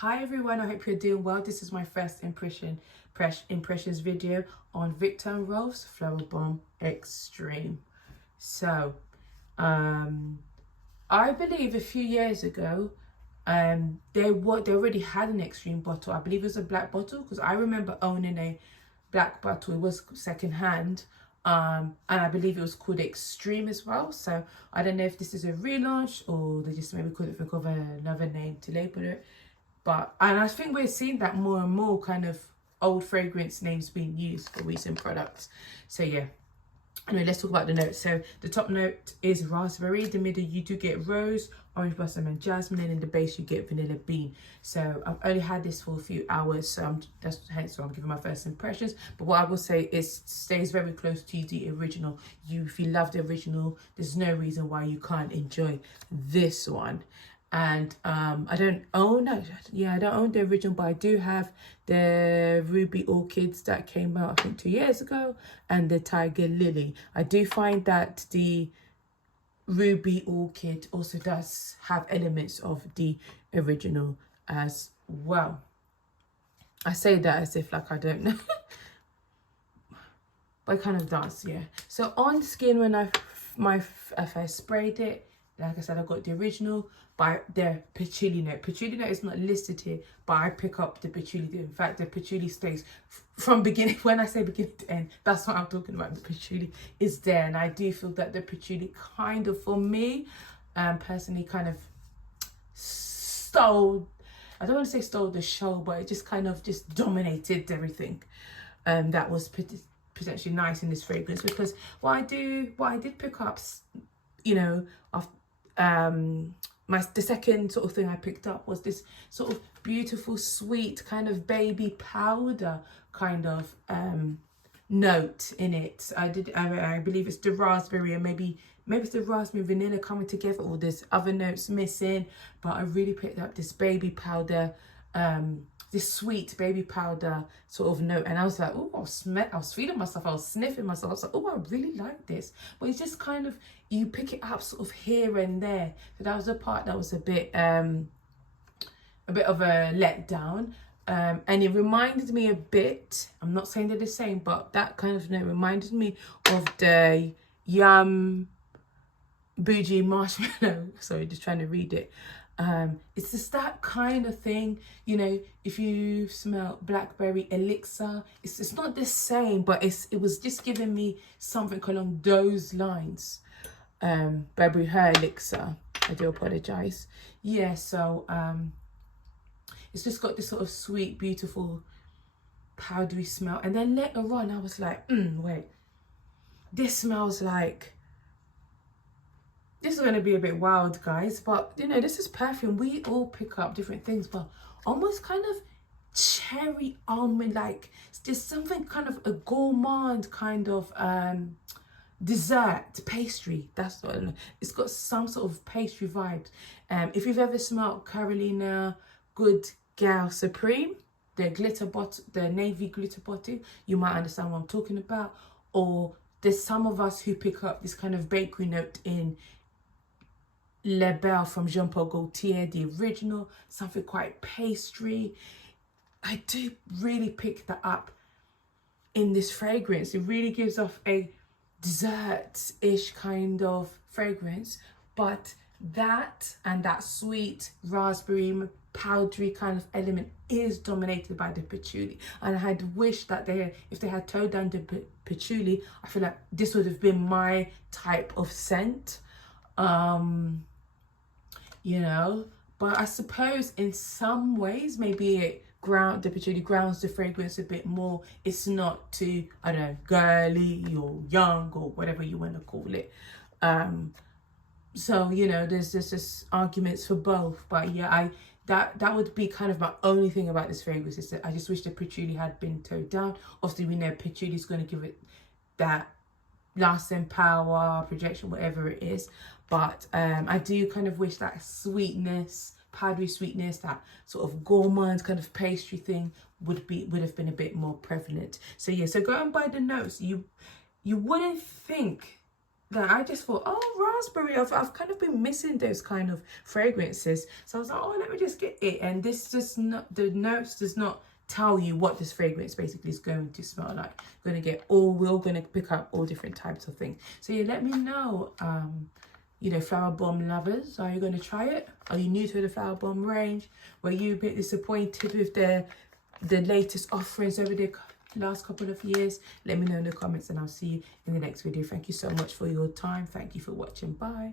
Hi everyone, I hope you're doing well. This is my first impressions video on Viktor and Rolf's Flowerbomb Extreme. So, I believe a few years ago, they already had an Extreme bottle. I believe it was a black bottle because I remember owning a black bottle. It was second hand. And I believe it was called Extreme as well. So I don't know if this is a relaunch or they just maybe couldn't think of another name to label it. And I think we're seeing that more and more kind of old fragrance names being used for recent products. So yeah. Anyway, let's talk about the notes. So the top note is raspberry. The middle you do get rose, orange blossom and jasmine, and in the base you get vanilla bean. So I've only had this for a few hours, so hence why I'm giving my first impressions. But what I will say is stays very close to the original. If you love the original, there's no reason why you can't enjoy this one. And I don't own the original, but I do have the Ruby Orchids that came out I think 2 years ago, and the Tiger Lily. I do find that the Ruby Orchid also does have elements of the original as well. I say that as if like I don't know, but it kind of does, yeah. So on skin, when I first sprayed it, like I said, I got the original, but the patchouli note. Patchouli note is not listed here, but I pick up the patchouli. In fact, the patchouli stays from beginning. When I say beginning to end, that's what I'm talking about. The patchouli is there, and I do feel that the patchouli kind of, for me, personally, kind of stole. I don't want to say stole the show, but it just kind of just dominated everything. That was potentially nice in this fragrance, because what I did pick up, you know, of the second sort of thing I picked up was this sort of beautiful, sweet kind of baby powder kind of note in it. I believe it's the raspberry, and maybe it's the raspberry vanilla coming together, or there's other notes missing. But I really picked up this baby powder, this sweet baby powder sort of note, and I was like, oh, I was feeling myself, I was sniffing myself. I was like, oh, I really like this. But it's just kind of, you pick it up sort of here and there. So that was the part that was a bit of a letdown. And it reminded me a bit, I'm not saying they're the same, but that kind of note reminded me of the Yum Bougie Marshmallow. Sorry, just trying to read it. It's just that kind of thing, you know. If you smell blackberry elixir, it's not the same, but it was just giving me something along those lines. Burberry Her Elixir, I do apologize. Yeah, so it's just got this sort of sweet, beautiful, powdery smell. And then later on, I was like, wait, this smells like, this is going to be a bit wild, guys, but you know, this is perfume. We all pick up different things, but almost kind of cherry almond, like there's something kind of a gourmand kind of dessert pastry. That's what it's got, some sort of pastry vibes. If you've ever smelled Carolina Good Gal Supreme, the glitter bottle, the navy glitter bottle, you might understand what I'm talking about. Or there's some of us who pick up this kind of bakery note in Le Belle from Jean Paul Gaultier, the original, something quite pastry. I do really pick that up in this fragrance. It really gives off a dessert-ish kind of fragrance, but that and that sweet raspberry powdery kind of element is dominated by the patchouli. And I had wished that if they had toned down the patchouli, I feel like this would have been my type of scent. You know, but I suppose in some ways maybe the patchouli grounds the fragrance a bit more. It's not too, I don't know, girly or young or whatever you want to call it. So you know, there's just arguments for both. But yeah, that would be kind of my only thing about this fragrance, is that I just wish the patchouli had been toned down. Obviously, we know patchouli is going to give it that lasting power, projection, whatever it is. But I do kind of wish that sweetness, powdery sweetness, that sort of gourmand kind of pastry thing would have been a bit more prevalent. So yeah, so going by the notes, you wouldn't think that I just thought, oh, raspberry. I've kind of been missing those kind of fragrances. So I was like, oh, let me just get it. And this does not, the notes does not tell you what this fragrance basically is going to smell like. We're going to pick up all different types of things. So yeah, let me know, you know, Flowerbomb lovers, are you going to try it? Are you new to the Flowerbomb range? Were you a bit disappointed with the latest offerings over the last couple of years? Let me know in the comments and I'll see you in the next video. Thank you so much for your time. Thank you for watching. Bye.